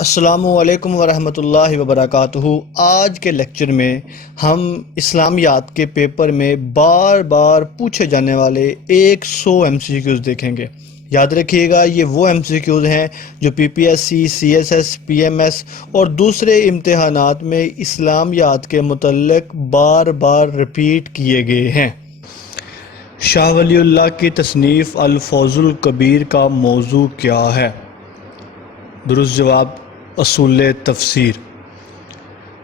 السلام علیکم ورحمۃ اللہ وبرکاتہ۔ آج کے لیکچر میں ہم اسلامیات کے پیپر میں بار بار پوچھے جانے والے 100 MCQs دیکھیں گے۔ یاد رکھیے گا، یہ وہ MCQs ہیں جو PPSC، CSS، PMS اور دوسرے امتحانات میں اسلامیات کے متعلق بار بار ریپیٹ کیے گئے ہیں۔ شاہ ولی اللہ کی تصنیف الفوز الکبیر کا موضوع کیا ہے؟ درست جواب اصول تفسیر۔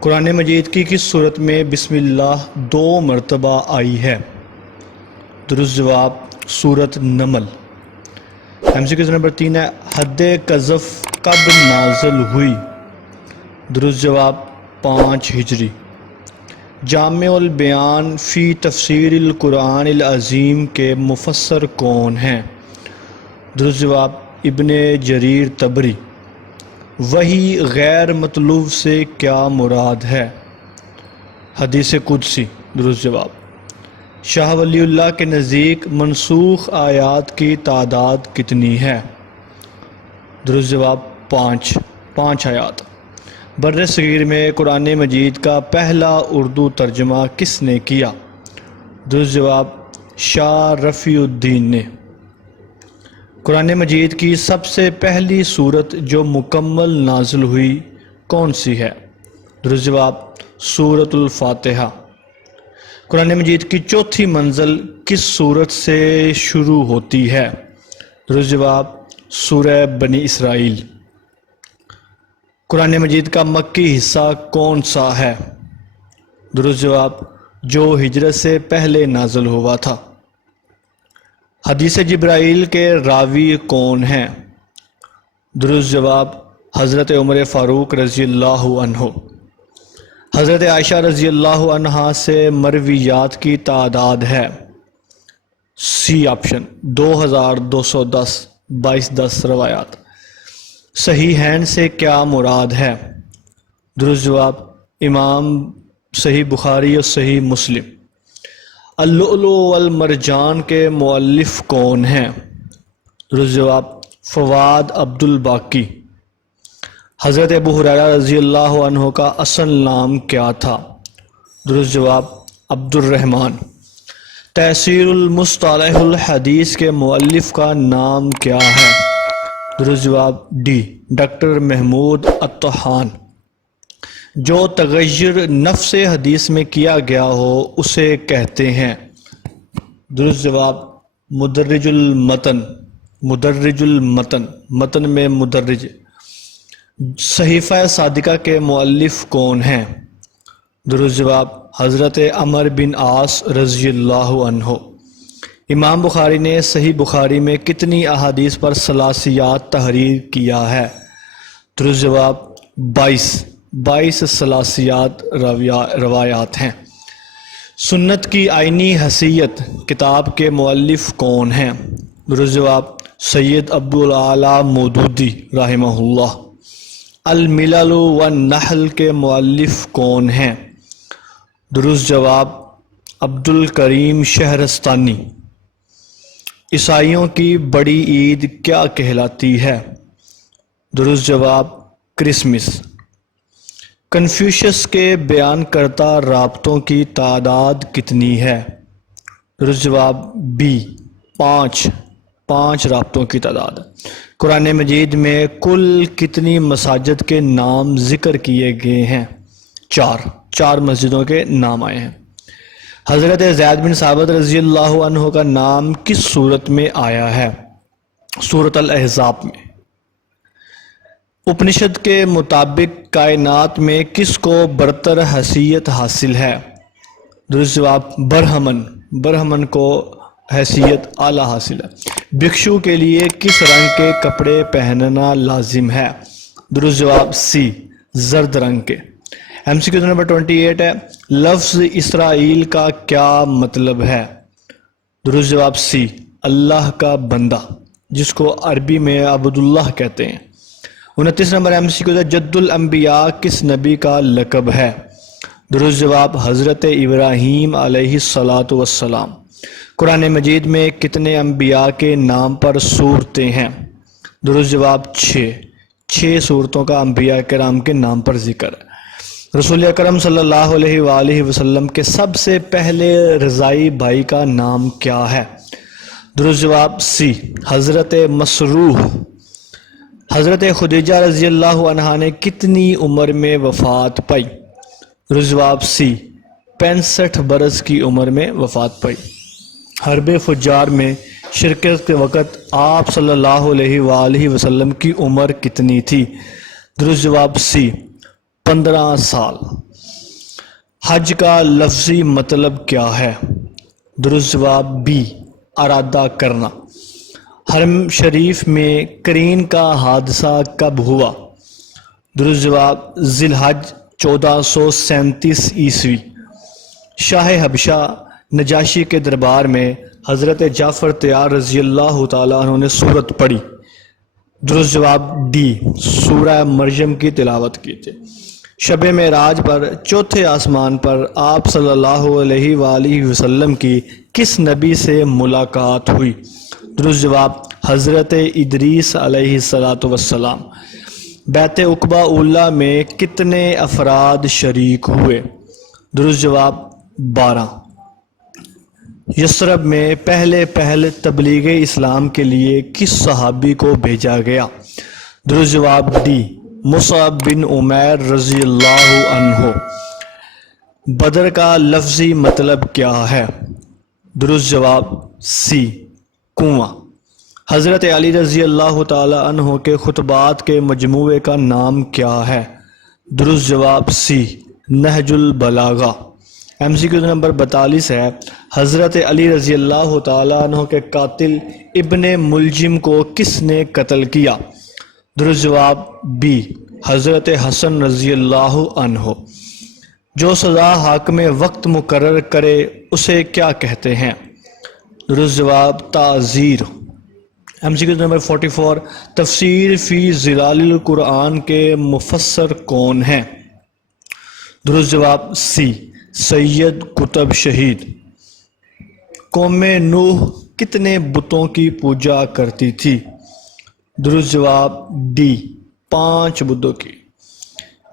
قرآن مجید کی کس صورت میں بسم اللہ 2 مرتبہ آئی ہے؟ درست جواب سورۃ نمل۔ MCQ نمبر 3 ہے، حد قذف کب نازل ہوئی؟ درست جواب 5 ہجری۔ جامع البیان فی تفسیر القرآن العظیم کے مفسر کون ہیں؟ درست جواب ابن جریر طبری۔ وحی غیر مطلوب سے کیا مراد ہے؟ حدیث قدسی۔ درست جواب۔ شاہ ولی اللہ کے نزدیک منسوخ آیات کی تعداد کتنی ہے؟ درست جواب 5 آیات۔ بر صغیر میں قرآن مجید کا پہلا اردو ترجمہ کس نے کیا؟ درست جواب شاہ رفیع الدین نے۔ قرآن مجید کی سب سے پہلی سورت جو مکمل نازل ہوئی کون سی ہے؟ درست جواب سورۃ الفاتحہ۔ قرآن مجید کی چوتھی منزل کس سورت سے شروع ہوتی ہے؟ درست جواب سورہ بنی اسرائیل۔ قرآن مجید کا مکی حصہ کون سا ہے؟ درست جواب جو ہجرت سے پہلے نازل ہوا تھا۔ حدیث جبرائیل کے راوی کون ہیں؟ درست جواب حضرت عمر فاروق رضی اللہ عنہ۔ حضرت عائشہ رضی اللہ عنہا سے مرویات کی تعداد ہے؟ سی آپشن 2210 2210 روایات۔ صحیحین سے کیا مراد ہے؟ درست جواب امام صحیح بخاری اور صحیح مسلم۔ اللؤلؤ والمرجان کے مؤلف کون ہیں؟ درست جواب فواد عبد الباقی۔ حضرت ابو ہریرہ رضی اللہ عنہ کا اصل نام کیا تھا؟ درست جواب عبد الرحمن۔ تحصیل المصطلح الحدیث کے مؤلف کا نام کیا ہے؟ درست جواب ڈی ڈاکٹر محمود الطحان۔ جو تغیر نفس حدیث میں کیا گیا ہو اسے کہتے ہیں؟ درست جواب مدرج المتن۔ مدرج المتن، متن میں مدرج۔ صحیفہ صادقہ کے مؤلف کون ہیں؟ درست جواب حضرت عمر بن عاص رضی اللہ عنہ۔ امام بخاری نے صحیح بخاری میں کتنی احادیث پر ثلاثیات تحریر کیا ہے؟ درست جواب 22 ثلاثیات روایات ہیں۔ سنت کی آئینی حیثیت کتاب کے مؤلف کون ہیں؟ درست جواب سید عبدالاعلی مودودی رحمہ اللہ۔ الملل والنحل کے مؤلف کون ہیں؟ درست جواب عبد الکریم شہرستانی۔ عیسائیوں کی بڑی عید کیا کہلاتی ہے؟ درست جواب کرسمس۔ کنفیوشس کے بیان کردہ رابطوں کی تعداد کتنی ہے؟ درست جواب بی 5 رابطوں کی تعداد۔ قرآن مجید میں کل کتنی مساجد کے نام ذکر کیے گئے ہیں؟ 4 مسجدوں کے نام آئے ہیں۔ حضرت زید بن ثابت رضی اللہ عنہ کا نام کس سورت میں آیا ہے؟ سورۃ الاحزاب میں۔ اپنشد کے مطابق کائنات میں کس کو برتر حیثیت حاصل ہے؟ درست جواب برہمن کو حیثیت اعلیٰ حاصل ہے۔ بھکشو کے لیے کس رنگ کے کپڑے پہننا لازم ہے؟ درست جواب سی زرد رنگ کے۔ MCQ نمبر 28 ہے، لفظ اسرائیل کا کیا مطلب ہے؟ درست جواب سی اللہ کا بندہ، جس کو عربی میں عبداللہ کہتے ہیں۔ 29 نمبر MCQ ہے، جد الانبیاء کس نبی کا لقب ہے؟ درست جواب حضرت ابراہیم علیہ السلام۔ قرآن مجید میں کتنے انبیاء کے نام پر صورتیں ہیں؟ درست جواب 6 6 صورتوں کا انبیاء کرام کے نام پر ذکر ہے۔ رسول اکرم صلی اللہ علیہ وآلہ وسلم کے سب سے پہلے رضائی بھائی کا نام کیا ہے؟ درست جواب سی، حضرت مسروح۔ حضرت خدیجہ رضی اللہ عنہا نے کتنی عمر میں وفات پائی؟ درست جواب سی، 65 برس کی عمر میں وفات پائی۔ حرب فجار میں شرکت کے وقت آپ صلی اللہ علیہ وآلہ وسلم کی عمر کتنی تھی؟ درست جواب سی، 15 سال۔ حج کا لفظی مطلب کیا ہے؟ درست جواب بی، ارادہ کرنا۔ حرم شریف میں قرین کا حادثہ کب ہوا؟ درست جواب ذی الحج 1437 عیسوی۔ شاہ حبشہ نجاشی کے دربار میں حضرت جعفر طیار رضی اللہ تعالیٰ عنہ نے سورت پڑھی۔ درست جواب ڈی، سورہ مریم کی تلاوت کی تھی۔ شب معراج پر چوتھے آسمان پر آپ صلی اللہ علیہ وآلہ وسلم کی کس نبی سے ملاقات ہوئی؟ درست جواب حضرت ادریس علیہ السلام۔ بیعت عقبہ اولیٰ میں کتنے افراد شریک ہوئے؟ درست جواب 12۔ یثرب میں پہلے تبلیغ اسلام کے لیے کس صحابی کو بھیجا گیا؟ درست جواب ڈی، مصعب بن عمیر رضی اللہ عنہ۔ بدر کا لفظی مطلب کیا ہے؟ درست جواب سی، کنواں۔ حضرت علی رضی اللہ تعالی عنہ کے خطبات کے مجموعے کا نام کیا ہے؟ درست جواب سی، نہج البلاغہ۔ MCQ نمبر 42 ہے، حضرت علی رضی اللہ تعالی عنہ کے قاتل ابن ملجم کو کس نے قتل کیا؟ درست جواب بی، حضرت حسن رضی اللہ عنہ۔ جو سزا حاکم وقت مقرر کرے اسے کیا کہتے ہیں؟ درست جواب تعزیر۔ MCQ نمبر 44، تفسیر فی ظلال القرآن کے مفسر کون ہیں؟ درست جواب سی، سید قطب شہید۔ قوم نوح کتنے بتوں کی پوجا کرتی تھی؟ درست جواب ڈی، 5 بتوں کی۔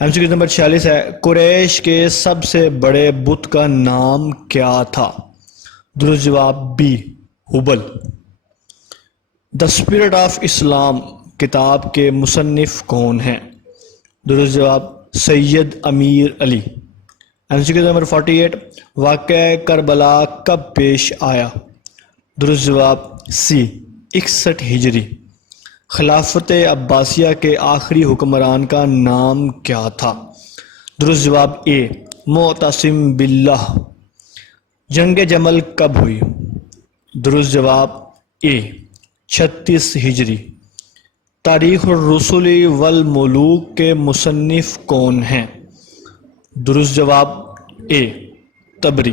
MCQ نمبر 46 ہے، قریش کے سب سے بڑے بت کا نام کیا تھا؟ درست جواب B, Hubble. The spirit of Islam کتاب کے مصنف کون ہیں؟ درست جواب سید امیر علی۔ MCQ نمبر 48، واقعہ کربلا کب پیش آیا؟ درست جواب سی، 61 ہجری۔ خلافت عباسیہ کے آخری حکمران کا نام کیا تھا؟ درست جواب اے، معتصم باللہ۔ جنگ جمل کب ہوئی؟ درست جواب اے، 36 ہجری۔ تاریخ الرسل والملوک کے مصنف کون ہیں؟ درست جواب اے، طبری۔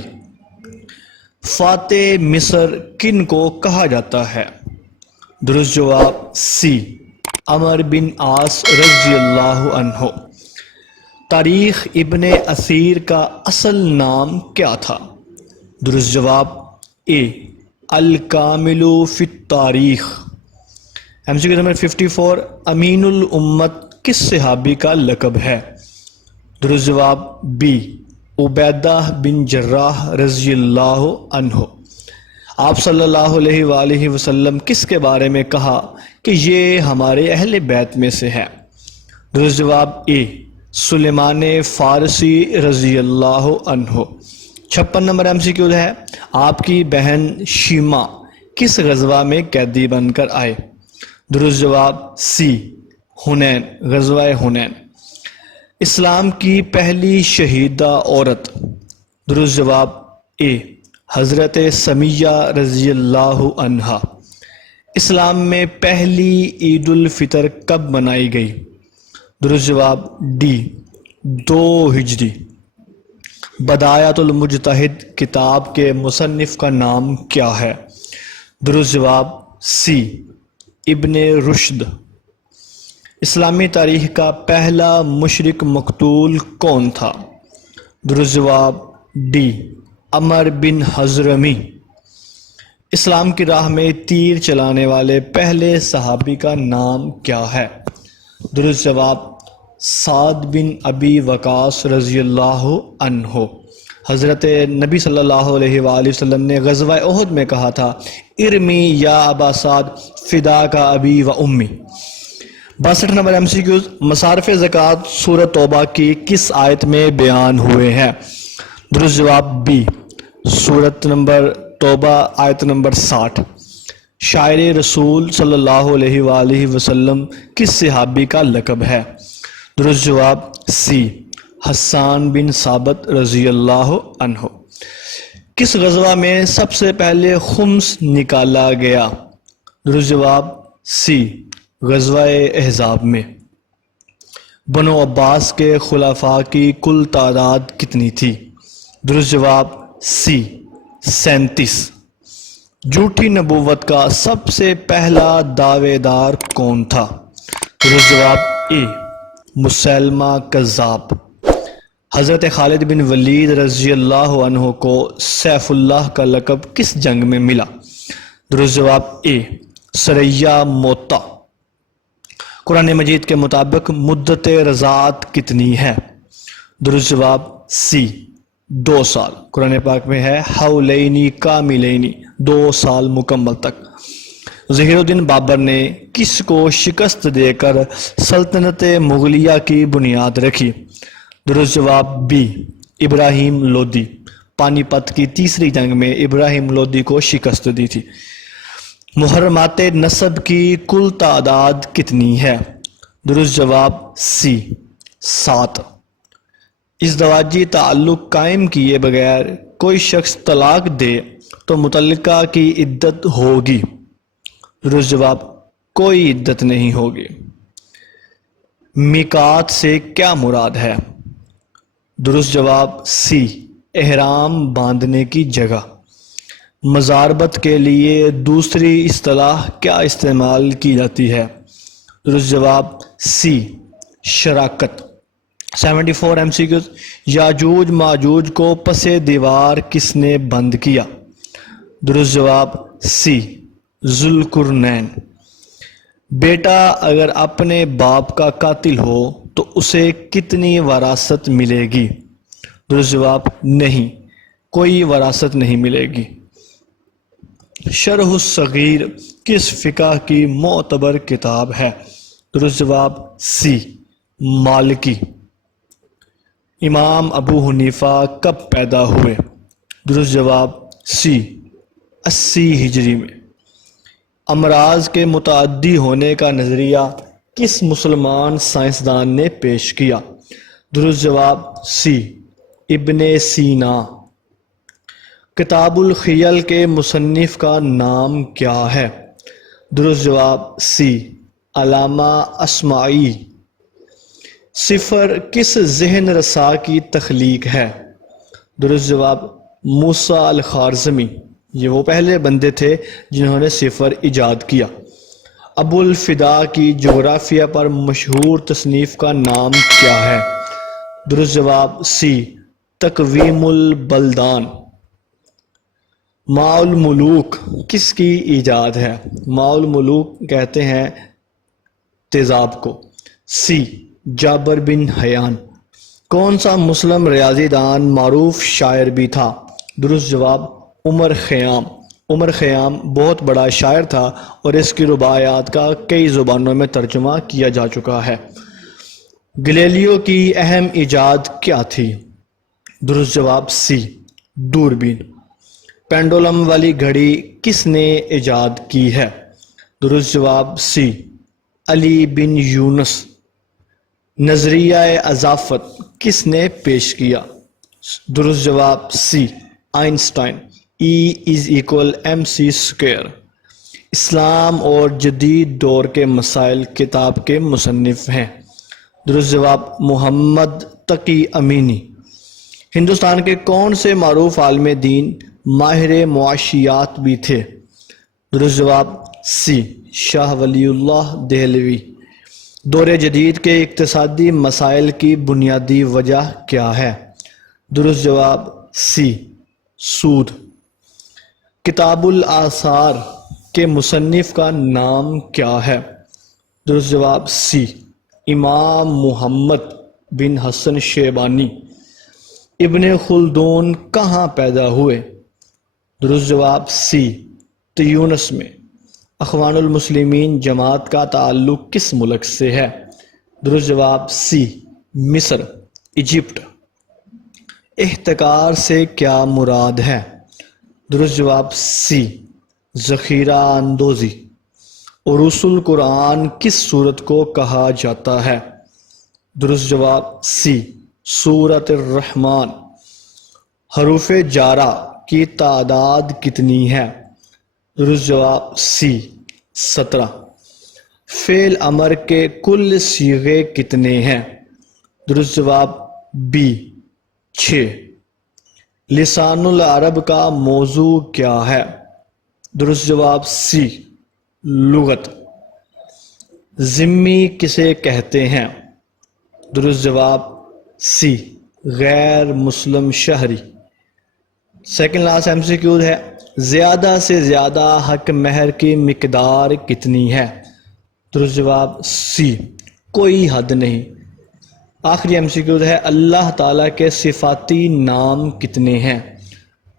فاتح مصر کن کو کہا جاتا ہے؟ درست جواب سی، عمر بن عاص رضی اللہ عنہ۔ تاریخ ابن اثیر کا اصل نام کیا تھا؟ درست جواب اے، الکامل فی التاریخ۔ MCQ نمبر 54، امین الامت کس صحابی کا لقب ہے؟ درست جواب بی، عبیدہ بن جراح رضی اللہ عنہ۔ آپ صلی اللہ علیہ وآلہ وسلم کس کے بارے میں کہا کہ یہ ہمارے اہل بیت میں سے ہے؟ درست جواب اے، سلیمان فارسی رضی اللہ عنہ۔ 56 نمبر MCQ ہے، آپ کی بہن شیما کس غزوہ میں قیدی بن کر آئے؟ درست جواب سی، حنین، غزوہ حنین۔ اسلام کی پہلی شہیدہ عورت؟ درست جواب اے، حضرت سمیہ رضی اللہ عنہا۔ اسلام میں پہلی عید الفطر کب منائی گئی؟ درست جواب ڈی، 2 ہجری۔ بدایات المجتہد کتاب کے مصنف کا نام کیا ہے؟ درست جواب سی، ابن رشد۔ اسلامی تاریخ کا پہلا مشرک مقتول کون تھا؟ درست جواب ڈی، عمر بن حضرمی۔ اسلام کی راہ میں تیر چلانے والے پہلے صحابی کا نام کیا ہے؟ درست جواب سعد بن ابی وقاص رضی اللہ عنہ۔ حضرت نبی صلی اللہ علیہ وآلہ وسلم نے غزوہ احد میں کہا تھا ارمی یا ابا سعد فدا کا ابی و امی۔ 62 نمبر MCQs، مصارف زکوٰۃ سورۃ توبہ کی کس آیت میں بیان ہوئے ہیں؟ درست جواب بی، سورۃ نمبر توبہ آیت نمبر 60۔ شاعر رسول صلی اللہ علیہ وآلہ وسلم کس صحابی کا لقب ہے؟ درست جواب سی، حسان بن ثابت رضی اللہ عنہ۔ کس غزوہ میں سب سے پہلے خمس نکالا گیا؟ درست جواب سی، غزوہ احزاب میں۔ بنو عباس کے خلفاء کی کل تعداد کتنی تھی؟ درست جواب سی، 37۔ جھوٹی نبوت کا سب سے پہلا دعوے دار کون تھا؟ درست جواب اے، مسیلمہ کذاب۔ حضرت خالد بن ولید رضی اللہ عنہ کو سیف اللہ کا لقب کس جنگ میں ملا؟ درست جواب اے، سریہ موتا۔ قرآن مجید کے مطابق مدت رضاعت کتنی ہے؟ درست جواب سی، 2 سال۔ قرآن پاک میں ہے حولینی کاملینی، 2 سال مکمل تک۔ ظہیر الدین بابر نے کس کو شکست دے کر سلطنت مغلیہ کی بنیاد رکھی؟ درست جواب بی، ابراہیم لودھی۔ پانی پت کی تیسری جنگ میں ابراہیم لودھی کو شکست دی تھی۔ محرمات نسب کی کل تعداد کتنی ہے؟ درست جواب سی، 7۔ ازدواجی تعلق قائم کیے بغیر کوئی شخص طلاق دے تو متعلقہ کی عدت ہوگی؟ درست جواب کوئی عدت نہیں ہوگی۔ میقات سے کیا مراد ہے؟ درست جواب سی، احرام باندھنے کی جگہ۔ مزاربت کے لیے دوسری اصطلاح کیا استعمال کی جاتی ہے؟ درست جواب سی، شراکت۔ 74 MCQs، یاجوج ماجوج کو پس دیوار کس نے بند کیا؟ درست جواب سی، ذوالقرنین۔ بیٹا اگر اپنے باپ کا قاتل ہو تو اسے کتنی وراثت ملے گی؟ درست جواب نہیں، کوئی وراثت نہیں ملے گی۔ شرح الصغیر کس فقہ کی معتبر کتاب ہے؟ درست جواب سی، مالکی۔ امام ابو حنیفہ کب پیدا ہوئے؟ درست جواب سی، 80 ہجری میں۔ امراض کے متعدی ہونے کا نظریہ کس مسلمان سائنسدان نے پیش کیا؟ درست جواب سی، ابن سینا۔ کتاب الخیل کے مصنف کا نام کیا ہے؟ درست جواب سی، علامہ اصمعی۔ صفر کس ذہن رسا کی تخلیق ہے؟ درست جواب موسیٰ الخوارزمی۔ یہ وہ پہلے بندے تھے جنہوں نے صفر ایجاد کیا۔ ابو الفدا کی جغرافیہ پر مشہور تصنیف کا نام کیا ہے؟ درست جواب سی، تقویم البلدان۔ ماء الملوک کس کی ایجاد ہے؟ ماء الملوک کہتے ہیں تیزاب کو۔ سی، جابر بن حیان۔ کون سا مسلم ریاضی دان معروف شاعر بھی تھا؟ درست جواب عمر خیام۔ عمر خیام بہت بڑا شاعر تھا اور اس کی رباعیات کا کئی زبانوں میں ترجمہ کیا جا چکا ہے۔ گلیلیو کی اہم ایجاد کیا تھی؟ درست جواب سی، دوربین۔ پینڈولم والی گھڑی کس نے ایجاد کی ہے؟ درست جواب سی، علی بن یونس۔ نظریہ اضافت کس نے پیش کیا؟ درست جواب سی، آئنسٹائن۔ E=mc²۔ اسلام اور جدید دور کے مسائل کتاب کے مصنف ہیں؟ درست جواب محمد تقی امینی۔ ہندوستان کے کون سے معروف عالم دین ماہر معاشیات بھی تھے؟ درست جواب سی، شاہ ولی اللہ دہلوی۔ دور جدید کے اقتصادی مسائل کی بنیادی وجہ کیا ہے؟ درست جواب سی، سود۔ کتاب الآثار کے مصنف کا نام کیا ہے؟ درست جواب سی، امام محمد بن حسن شیبانی ابن خلدون کہاں پیدا ہوئے؟ درست جواب سی، تیونس میں۔ اخوان المسلمین جماعت کا تعلق کس ملک سے ہے؟ درست جواب سی، مصر، ایجپٹ۔ احتکار سے کیا مراد ہے؟ درست جواب سی، ذخیرہ اندوزی۔ عروس القرآن کس سورت کو کہا جاتا ہے؟ درست جواب سی، سورۃ الرحمن۔ حروف جارہ کی تعداد کتنی ہے؟ درست جواب سی، 17۔ فعل امر کے کل صیغے کتنے ہیں؟ درست جواب بی، 6۔ لسان العرب کا موضوع کیا ہے؟ درست جواب سی، لغت۔ ذمی کسے کہتے ہیں؟ درست جواب سی، غیر مسلم شہری۔ سیکنڈ لاسٹ MCQ ہے، زیادہ سے زیادہ حق مہر کی مقدار کتنی ہے؟ درست جواب سی، کوئی حد نہیں۔ آخری MCQ ہے، اللہ تعالیٰ کے صفاتی نام کتنے ہیں؟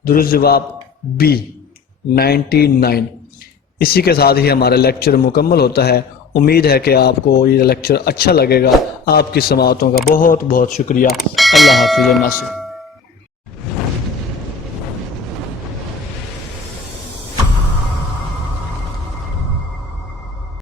درست جواب بی، 99۔ اسی کے ساتھ ہی ہمارا لیکچر مکمل ہوتا ہے۔ امید ہے کہ آپ کو یہ لیکچر اچھا لگے گا۔ آپ کی سماعتوں کا بہت بہت شکریہ۔ اللہ حافظ الناصر۔